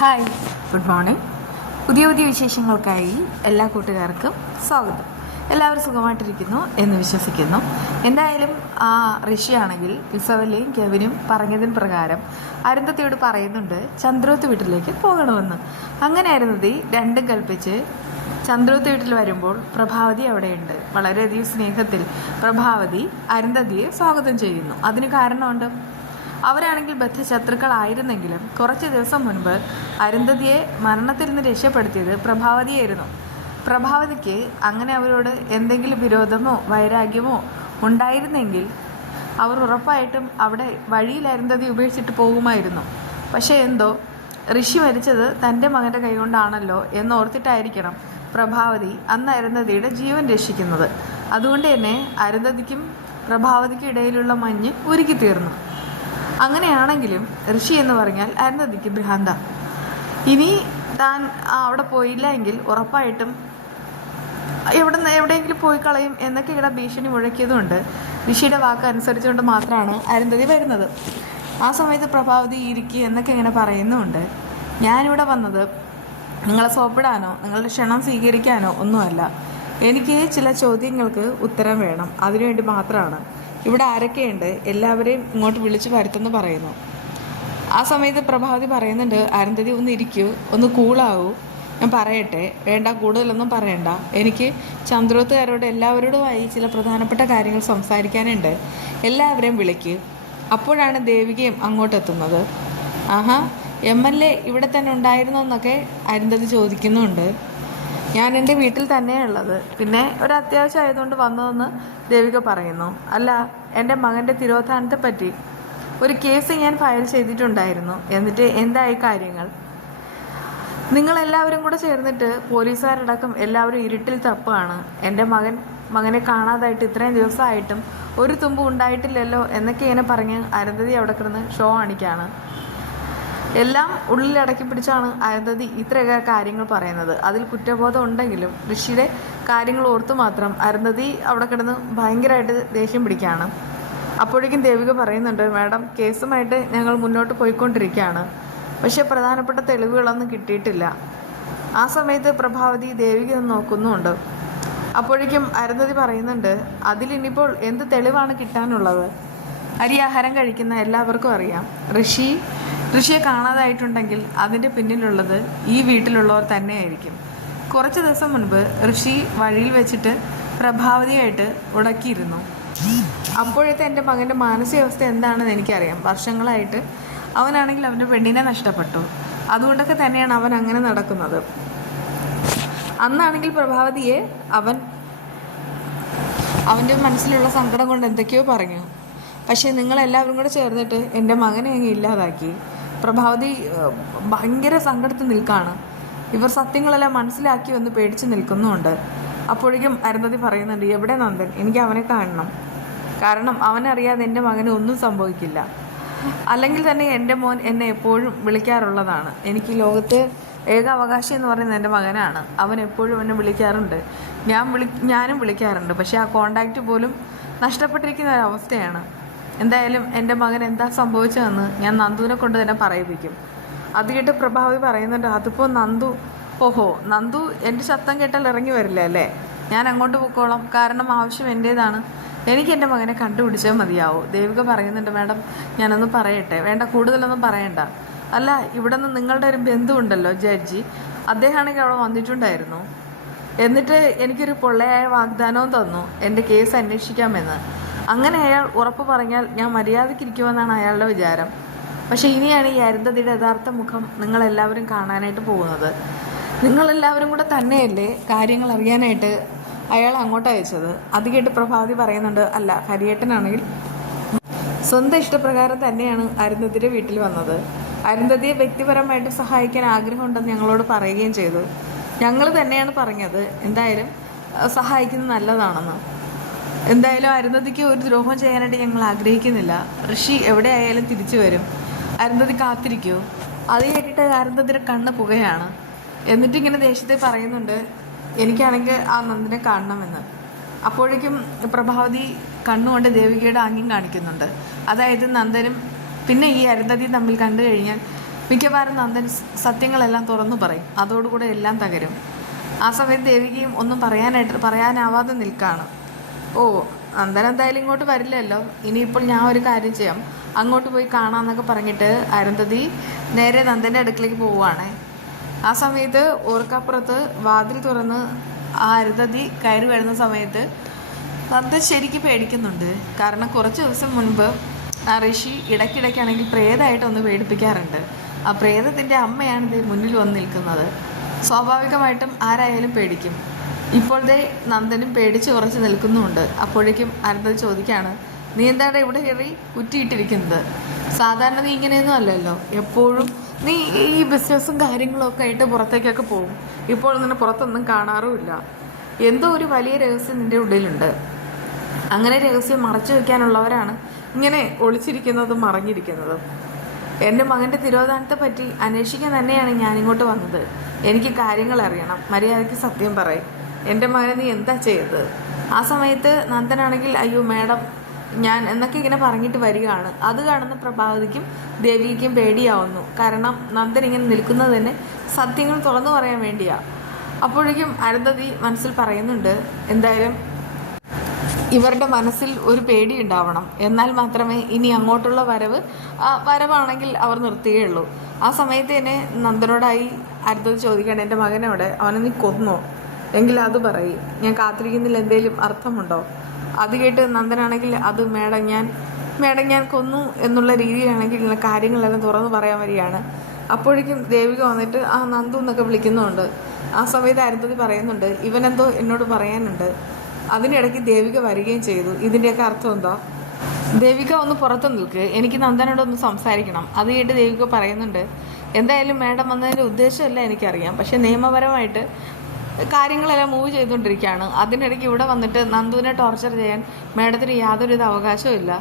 Hi, good morning. പുതിയ പുതിയ വിശേഷങ്ങൾക്കായി എല്ലാ കൂട്ടുകാർക്കും സ്വാഗതം. എല്ലാവരും സുഖമായിട്ടിരിക്കുന്നു എന്ന് വിശ്വസിക്കുന്നു. എന്തായാലും ഋഷിയാണെങ്കിൽ ഇസവല്ലയും കെവിനും പറഞ്ഞതിന് പ്രകാരം അരുന്ധതിയോട് പറയുന്നുണ്ട് ചന്ദ്രോത്ത് വീട്ടിലേക്ക് പോകണമെന്ന്. അങ്ങനെ അരുന്ധതി രണ്ടും കൽപ്പിച്ച് ചന്ദ്രോത്ത് വീട്ടിൽ വരുമ്പോൾ പ്രഭാവതി അവിടെയുണ്ട്. വളരെയധികം സ്നേഹത്തിൽ പ്രഭാവതി അരുന്ധതിയെ സ്വാഗതം ചെയ്യുന്നു. അതിന് കാരണമുണ്ട്. അവരാണെങ്കിൽ ബദ്ധശത്രുക്കളായിരുന്നെങ്കിലും കുറച്ച് ദിവസം മുൻപ് അരുന്ധതിയെ മരണത്തിൽ നിന്ന് രക്ഷപ്പെടുത്തിയത് പ്രഭാവതിയായിരുന്നു. പ്രഭാവതിക്ക് അങ്ങനെ അവരോട് എന്തെങ്കിലും വിരോധമോ വൈരാഗ്യമോ ഉണ്ടായിരുന്നെങ്കിൽ അവർ ഉറപ്പായിട്ടും അവിടെ വഴിയിൽ അരുന്ധതി ഉപേക്ഷിച്ചിട്ട് പോകുമായിരുന്നു. പക്ഷേ എന്തോ ഋഷി മരിച്ചത് തൻ്റെ മകൻ്റെ കൈകൊണ്ടാണല്ലോ എന്നോർത്തിട്ടായിരിക്കണം പ്രഭാവതി അന്ന് അരുന്ധതിയുടെ ജീവൻ രക്ഷിക്കുന്നത്. അതുകൊണ്ട് തന്നെ അരുന്ധതിക്കും പ്രഭാവതിക്കും ഇടയിലുള്ള മഞ്ഞ് ഉരുക്കി തീർന്നു. അങ്ങനെയാണെങ്കിലും ഋഷി എന്ന് പറഞ്ഞാൽ അരുന്ധതിക്ക് ഭ്രാന്ത. ഇനി താൻ അവിടെ പോയില്ല എങ്കിൽ ഉറപ്പായിട്ടും എവിടെയെങ്കിലും പോയി കളയും എന്നൊക്കെ ഇവിടെ ഭീഷണി മുഴക്കിയതുകൊണ്ട് ഋഷിയുടെ വാക്ക് അനുസരിച്ചുകൊണ്ട് മാത്രമാണ് അരുന്ധതി വരുന്നത്. ആ സമയത്ത് പ്രഭാവതി ഇരിക്കുക എന്നൊക്കെ ഇങ്ങനെ പറയുന്നുമുണ്ട്. ഞാനിവിടെ വന്നത് നിങ്ങളെ സോപ്പിടാനോ നിങ്ങളുടെ ക്ഷണം സ്വീകരിക്കാനോ ഒന്നുമല്ല. എനിക്ക് ചില ചോദ്യങ്ങൾക്ക് ഉത്തരം വേണം. അതിനുവേണ്ടി മാത്രമാണ്. ഇവിടെ ആരൊക്കെയുണ്ട്, എല്ലാവരെയും ഇങ്ങോട്ട് വിളിച്ചു വരുത്തെന്ന് പറയുന്നു. ആ സമയത്ത് പ്രഭാവതി പറയുന്നുണ്ട്, അരുന്ധതി ഒന്ന് ഇരിക്കൂ, ഒന്ന് കൂളാവൂ, ഞാൻ പറയട്ടെ. വേണ്ട, കൂടുതലൊന്നും പറയണ്ട. എനിക്ക് ചന്ദ്രോത്തുകാരോട് എല്ലാവരോടുമായി ചില പ്രധാനപ്പെട്ട കാര്യങ്ങൾ സംസാരിക്കാനുണ്ട്. എല്ലാവരെയും വിളിക്ക്. അപ്പോഴാണ് ദേവികയും അങ്ങോട്ടെത്തുന്നത്. ആഹാ, MLA ഇവിടെ തന്നെ ഉണ്ടായിരുന്നോ എന്നൊക്കെ അരുന്ധതി ചോദിക്കുന്നുണ്ട്. ഞാൻ എൻ്റെ വീട്ടിൽ തന്നെയുള്ളത്, പിന്നെ ഒരു അത്യാവശ്യം ആയതുകൊണ്ട് വന്നതെന്ന് ദേവിക പറയുന്നു. അല്ല, എൻ്റെ മകൻ്റെ തിരോധാനത്തെ പറ്റി ഒരു കേസ് ഞാൻ ഫയൽ ചെയ്തിട്ടുണ്ടായിരുന്നു. എന്നിട്ട് എന്തായി കാര്യങ്ങൾ? നിങ്ങളെല്ലാവരും കൂടെ ചേർന്നിട്ട് പോലീസുകാരടക്കം എല്ലാവരും ഇരുട്ടിൽ തപ്പാണ്. എൻ്റെ മകനെ കാണാതായിട്ട് ഇത്രയും ദിവസമായിട്ടും ഒരു തുമ്പ് ഉണ്ടായിട്ടില്ലല്ലോ എന്നൊക്കെ ഇങ്ങനെ പറഞ്ഞ് അരുന്ധതി അവിടെ കിടന്ന് ഷോ കാണിക്കുകയാണ്. എല്ലാം ഉള്ളിലടക്കി പിടിച്ചാണ് അരുന്ധതി ഇത്രയൊക്കെ കാര്യങ്ങൾ പറയുന്നത്. അതിൽ കുറ്റബോധം ഉണ്ടെങ്കിലും ഋഷിയുടെ കാര്യങ്ങൾ ഓർത്തു മാത്രം അരുന്ധതി അവിടെ കിടന്ന് ഭയങ്കരമായിട്ട് ദേഷ്യം പിടിക്കുകയാണ്. അപ്പോഴേക്കും ദേവിക പറയുന്നുണ്ട്, മാഡം, കേസുമായിട്ട് ഞങ്ങൾ മുന്നോട്ട് പോയിക്കൊണ്ടിരിക്കുകയാണ്. പക്ഷേ പ്രധാനപ്പെട്ട തെളിവുകളൊന്നും കിട്ടിയിട്ടില്ല. ആ സമയത്ത് പ്രഭാവതി ദേവിക ഒന്ന് നോക്കുന്നുമുണ്ട്. അപ്പോഴേക്കും അരുന്ധതി പറയുന്നുണ്ട്, അതിലിനിപ്പോൾ എന്ത് തെളിവാണ് കിട്ടാനുള്ളത്? അരിയാഹാരം കഴിക്കുന്ന എല്ലാവർക്കും അറിയാം ഋഷിയെ കാണാതായിട്ടുണ്ടെങ്കിൽ അതിൻ്റെ പിന്നിലുള്ളത് ഈ വീട്ടിലുള്ളവർ തന്നെയായിരിക്കും. കുറച്ച് ദിവസം മുൻപ് ഋഷി വഴിയിൽ വെച്ചിട്ട് പ്രഭാവതിയായിട്ട് ഉടക്കിയിരുന്നു. അപ്പോഴത്തെ എൻ്റെ മകൻ്റെ മാനസികാവസ്ഥ എന്താണെന്ന് എനിക്കറിയാം. വർഷങ്ങളായിട്ട് അവനാണെങ്കിൽ അവൻ്റെ പെണ്ണിനെ നഷ്ടപ്പെട്ടു. അതുകൊണ്ടൊക്കെ തന്നെയാണ് അവൻ അങ്ങനെ നടക്കുന്നത്. അന്നാണെങ്കിൽ പ്രഭാവതിയെ അവൻ്റെ മനസ്സിലുള്ള സങ്കടം കൊണ്ട് എന്തൊക്കെയോ പറഞ്ഞു. പക്ഷേ നിങ്ങളെല്ലാവരും കൂടെ ചേർന്നിട്ട് എൻ്റെ മകനെ അങ്ങ് ഇല്ലാതാക്കി. പ്രഭാവതി ഭയങ്കര സങ്കടത്തിൽ നിൽക്കുകയാണ്. ഇവർ സത്യങ്ങളെല്ലാം മനസ്സിലാക്കി വന്ന് പേടിച്ച് നിൽക്കുന്നുമുണ്ട്. അപ്പോഴേക്കും അരുന്ധതി പറയുന്നുണ്ട്, എവിടെ നന്ദൻ? എനിക്ക് അവനെ കാണണം. കാരണം അവനറിയാതെ എൻ്റെ മകന് ഒന്നും സംഭവിക്കില്ല. അല്ലെങ്കിൽ തന്നെ എൻ്റെ മോൻ എന്നെ എപ്പോഴും വിളിക്കാറുള്ളതാണ്. എനിക്ക് ലോകത്ത് ഏക അവകാശം എന്ന് പറയുന്നത് എൻ്റെ മകനാണ്. അവൻ എപ്പോഴും എന്നെ വിളിക്കാറുണ്ട്. ഞാനും വിളിക്കാറുണ്ട്. പക്ഷേ ആ കോണ്ടാക്റ്റ് പോലും നഷ്ടപ്പെട്ടിരിക്കുന്ന ഒരവസ്ഥയാണ്. എന്തായാലും എൻ്റെ മകൻ എന്താ സംഭവിച്ചതെന്ന് ഞാൻ നന്ദുവിനെ കൊണ്ട് തന്നെ പറയിപ്പിക്കും. അത് കേട്ട് പ്രഭാവതി പറയുന്നുണ്ട്, അതിപ്പോൾ നന്ദു എൻ്റെ ശബ്ദം കേട്ടാൽ ഇറങ്ങി വരില്ല അല്ലേ? ഞാൻ അങ്ങോട്ട് പൊക്കോളാം. കാരണം ആവശ്യം എൻ്റേതാണ്. എനിക്ക് എൻ്റെ മകനെ കണ്ടുപിടിച്ചാൽ മതിയാവൂ. ദേവിക പറയുന്നുണ്ട്, മാഡം, ഞാനൊന്ന് പറയട്ടെ. വേണ്ട, കൂടുതലൊന്നും പറയണ്ട. അല്ല, ഇവിടെ നിന്ന് നിങ്ങളുടെ ഒരു ബന്ധു ഉണ്ടല്ലോ, ജഡ്ജി, അദ്ദേഹമാണെങ്കിൽ അവിടെ വന്നിട്ടുണ്ടായിരുന്നു. എന്നിട്ട് എനിക്കൊരു പൊള്ളയായ വാഗ്ദാനവും തന്നു, എൻ്റെ കേസ് അന്വേഷിക്കാമെന്ന്. അങ്ങനെ അയാൾ ഉറപ്പ് പറഞ്ഞാൽ ഞാൻ മര്യാദയ്ക്കിരിക്കുമെന്നാണ് അയാളുടെ വിചാരം. പക്ഷേ ഇനിയാണ് ഈ അരുന്ധതിയുടെ യഥാർത്ഥ മുഖം നിങ്ങളെല്ലാവരും കാണാനായിട്ട് പോകുന്നത്. നിങ്ങളെല്ലാവരും കൂടെ തന്നെയല്ലേ കാര്യങ്ങൾ അറിയാനായിട്ട് അയാൾ അങ്ങോട്ട് അയച്ചത്? അത് കേട്ട് പ്രഭാവതി പറയുന്നുണ്ട്, അല്ല, ഹരിയേട്ടനാണെങ്കിൽ സ്വന്തം ഇഷ്ടപ്രകാരം തന്നെയാണ് അരുന്ധതിയുടെ വീട്ടിൽ വന്നത്. അരുന്ധതിയെ വ്യക്തിപരമായിട്ട് സഹായിക്കാൻ ആഗ്രഹമുണ്ടെന്ന് ഞങ്ങളോട് പറയുകയും ചെയ്തു. ഞങ്ങൾ തന്നെയാണ് പറഞ്ഞത് എന്തായാലും സഹായിക്കുന്നത് നല്ലതാണെന്ന്. എന്തായാലും അരുന്ധതിക്ക് ഒരു ദ്രോഹം ചെയ്യാനായിട്ട് ഞങ്ങൾ ആഗ്രഹിക്കുന്നില്ല. ഋഷി എവിടെ ആയാലും തിരിച്ചു വരും. അരുന്ധതി കാത്തിരിക്കൂ. അത് കേട്ടിട്ട് അരുന്ധതിയുടെ കണ്ണ് പുകയാണ്. എന്നിട്ടിങ്ങനെ ദേഷ്യത്തെ പറയുന്നുണ്ട്, എനിക്കാണെങ്കിൽ ആ നന്ദനെ കാണണമെന്ന്. അപ്പോഴേക്കും പ്രഭാവതി കണ്ണുകൊണ്ട് ദേവികയുടെ ആംഗ്യം കാണിക്കുന്നുണ്ട്. അതായത് നന്ദനും പിന്നെ ഈ അരുന്ധതിയും തമ്മിൽ കണ്ടു കഴിഞ്ഞാൽ മിക്കവാറും നന്ദൻ സത്യങ്ങളെല്ലാം തുറന്നു പറയും. അതോടുകൂടെ എല്ലാം തകരും. ആ സമയത്ത് ദേവികയും ഒന്നും പറയാനാവാതെ നിൽക്കുകയാണ്. ഓ, നന്ദൻ എന്തായാലും ഇങ്ങോട്ട് വരില്ലല്ലോ, ഇനിയിപ്പോൾ ഞാൻ ഒരു കാര്യം ചെയ്യാം, അങ്ങോട്ട് പോയി കാണാമെന്നൊക്കെ പറഞ്ഞിട്ട് അരുന്ധതി നേരെ നന്ദൻ്റെ അടുക്കിലേക്ക് പോവുകയാണ്. ആ സമയത്ത് ഓർക്കപ്പുറത്ത് വാതിൽ തുറന്ന് ആ അരുന്ധതി കയറി വരുന്ന സമയത്ത് നന്ദൻ ശരിക്കും പേടിക്കുന്നുണ്ട്. കാരണം കുറച്ച് ദിവസം മുൻപ് ആ ഋഷി ഇടയ്ക്കിടയ്ക്കാണെങ്കിൽ പ്രേതമായിട്ട് ഒന്ന് പേടിപ്പിക്കാറുണ്ട്. ആ പ്രേതത്തിൻ്റെ അമ്മയാണ് ഇത് മുന്നിൽ വന്ന് നിൽക്കുന്നത്. സ്വാഭാവികമായിട്ടും ആരായാലും പേടിക്കും. ഇപ്പോഴത്തെ നന്ദനും പേടിച്ച് ഉറച്ച് നിൽക്കുന്നുമുണ്ട്. അപ്പോഴേക്കും അരുന്ധതി ചോദിക്കുകയാണ്, നീ എന്താണ് ഇവിടെ കയറി കുറ്റിയിട്ടിരിക്കുന്നത്? സാധാരണ നീ ഇങ്ങനെയൊന്നും അല്ലല്ലോ, എപ്പോഴും നീ ഈ ബിസിനസ്സും കാര്യങ്ങളൊക്കെ ആയിട്ട് പുറത്തേക്കൊക്കെ പോകും. ഇപ്പോൾ നിന്നെ പുറത്തൊന്നും കാണാറുമില്ല. എന്തോ ഒരു വലിയ രഹസ്യം നിൻ്റെ ഉള്ളിലുണ്ട്. അങ്ങനെ രഹസ്യം മറച്ചു വയ്ക്കാനുള്ളവരാണ് ഇങ്ങനെ ഒളിച്ചിരിക്കുന്നതും മറഞ്ഞിരിക്കുന്നതും. എൻ്റെ മകൻ്റെ തിരോധാനത്തെ പറ്റി അന്വേഷിക്കാൻ തന്നെയാണ് ഞാനിങ്ങോട്ട് വന്നത്. എനിക്ക് കാര്യങ്ങൾ അറിയണം, മര്യാദയ്ക്ക് സത്യം പറയും. എൻ്റെ മകനെ നീ എന്താ ചെയ്തത്? ആ സമയത്ത് നന്ദനാണെങ്കിൽ അയ്യോ മാഡം ഞാൻ എന്നൊക്കെ ഇങ്ങനെ പറഞ്ഞിട്ട് വരികയാണ്. അത് കാണുന്ന പ്രഭാവതിക്കും ദേവിക്കും പേടിയാവുന്നു. കാരണം നന്ദൻ ഇങ്ങനെ നിൽക്കുന്നത് തന്നെ സത്യങ്ങൾ തുറന്നു പറയാൻ വേണ്ടിയാണ്. അപ്പോഴേക്കും അരുന്ധതി മനസ്സിൽ പറയുന്നുണ്ട്, എന്തായാലും ഇവരുടെ മനസ്സിൽ ഒരു പേടി ഉണ്ടാവണം, എന്നാൽ മാത്രമേ ഇനി അങ്ങോട്ടുള്ള വരവാണെങ്കിൽ അവർ നിർത്തുകയുള്ളൂ. ആ സമയത്ത് തന്നെ നന്ദനോടായി അരുന്ധതി ചോദിക്കുകയാണ്, എൻ്റെ മകനോട് അവനെ നീ കൊന്നോ? എങ്കിൽ അത് പറയും, ഞാൻ കാത്തിരിക്കുന്നതിൽ എന്തെങ്കിലും അർത്ഥമുണ്ടോ? അത് കേട്ട് നന്ദനാണെങ്കിൽ അത് മേഡം ഞാൻ കൊന്നു എന്നുള്ള രീതിയിലാണെങ്കിൽ കാര്യങ്ങളെല്ലാം തുറന്നു പറയാൻ വരികയാണ്. അപ്പോഴേക്കും ദേവിക വന്നിട്ട് ആ നന്ദു എന്നൊക്കെ വിളിക്കുന്നുണ്ട്. ആ സമയത്ത് അരുന്ധതി പറയുന്നുണ്ട്, ഇവനെന്തോ എന്നോട് പറയാനുണ്ട്. അതിനിടയ്ക്ക് ദേവിക വരികയും ചെയ്തു. ഇതിൻ്റെയൊക്കെ അർത്ഥം എന്താ? ദേവിക ഒന്ന് പുറത്ത് നിൽക്ക്, എനിക്ക് നന്ദനോടൊന്ന് സംസാരിക്കണം. അത് കേട്ട് ദേവിക പറയുന്നുണ്ട്, എന്തായാലും മേഡം വന്നതിൻ്റെ ഉദ്ദേശമല്ല എനിക്കറിയാം, പക്ഷെ നിയമപരമായിട്ട് കാര്യങ്ങളെല്ലാം മൂവ് ചെയ്തുകൊണ്ടിരിക്കുകയാണ്. അതിനിടയ്ക്ക് ഇവിടെ വന്നിട്ട് നന്ദുവിനെ ടോർച്ചർ ചെയ്യാൻ മേഡത്തിന് യാതൊരുവിധ അവകാശവും ഇല്ല.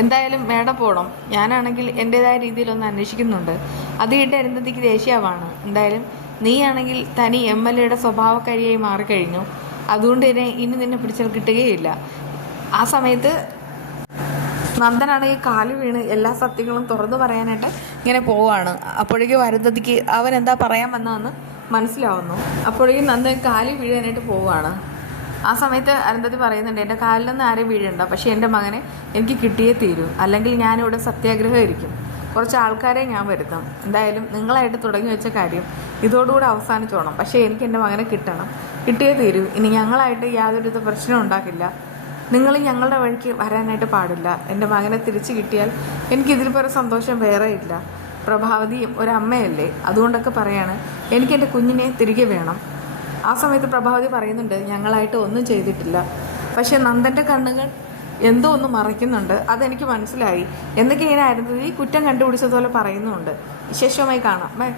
എന്തായാലും മേഡം പോകണം. ഞാനാണെങ്കിൽ എൻ്റേതായ രീതിയിലൊന്ന് അന്വേഷിക്കുന്നുണ്ട്. അത് കേട്ട് അരുന്ധതിക്ക് ദേഷ്യമാണ്. എന്തായാലും നീയാണെങ്കിൽ തനി MLAയുടെ സ്വഭാവക്കാരിയായി മാറിക്കഴിഞ്ഞു. അതുകൊണ്ട് തന്നെ ഇനി നിന്നെ പിടിച്ചാൽ കിട്ടുകയില്ല. ആ സമയത്ത് നന്ദനാണെങ്കിൽ കാല് വീണ് എല്ലാ സത്യങ്ങളും തുറന്നു പറയാനായിട്ട് ഇങ്ങനെ പോവുകയാണ്. അപ്പോഴേക്കും അരുന്ധതിക്ക് അവൻ എന്താ പറയാൻ വന്നതെന്ന് മനസ്സിലാവുന്നു. അപ്പോഴേക്കും നന്ദൻ കാല് വീഴാനായിട്ട് പോവുകയാണ്. ആ സമയത്ത് അരുന്ധതി പറയുന്നുണ്ട്, എൻ്റെ കാലിൽ നിന്ന് ആരെയും വീഴണ്ട, പക്ഷേ എൻ്റെ മകനെ എനിക്ക് കിട്ടിയേ തീരൂ, അല്ലെങ്കിൽ ഞാനിവിടെ സത്യാഗ്രഹം ഇരിക്കും. കുറച്ച് ആൾക്കാരെ ഞാൻ വരുത്താം. എന്തായാലും നിങ്ങളായിട്ട് തുടങ്ങി വെച്ച കാര്യം ഇതോടുകൂടെ അവസാനിച്ചോണം, പക്ഷേ എനിക്ക് എൻ്റെ മകനെ കിട്ടിയേ തീരൂ. ഇനി ഞങ്ങളായിട്ട് യാതൊരു പ്രശ്നവും ഉണ്ടാക്കില്ല. നിങ്ങൾ ഞങ്ങളുടെ വഴിക്ക് വരാനായിട്ട് പാടില്ല. എൻ്റെ മകനെ തിരിച്ചു കിട്ടിയാൽ എനിക്കിതിൽ പോലെ സന്തോഷം വേറെ ഇല്ല. പ്രഭാവതിയും ഒരമ്മയല്ലേ, അതുകൊണ്ടൊക്കെ പറയാണ്, എനിക്ക് എൻ്റെ കുഞ്ഞിനെ തിരികെ വേണം. ആ സമയത്ത് പ്രഭാവതി പറയുന്നുണ്ട്, ഞങ്ങളായിട്ട് ഒന്നും ചെയ്തിട്ടില്ല, പക്ഷെ നന്ദൻ്റെ കണ്ണുകൾ എന്തോ ഒന്ന് മറയ്ക്കുന്നുണ്ട്, അതെനിക്ക് മനസ്സിലായി എന്നൊക്കെ ഇങ്ങനെ അരുന്ധതി കുറ്റം കണ്ടുപിടിച്ചതുപോലെ പറയുന്നുമുണ്ട്. വിശേഷമായി കാണാം. ബൈ.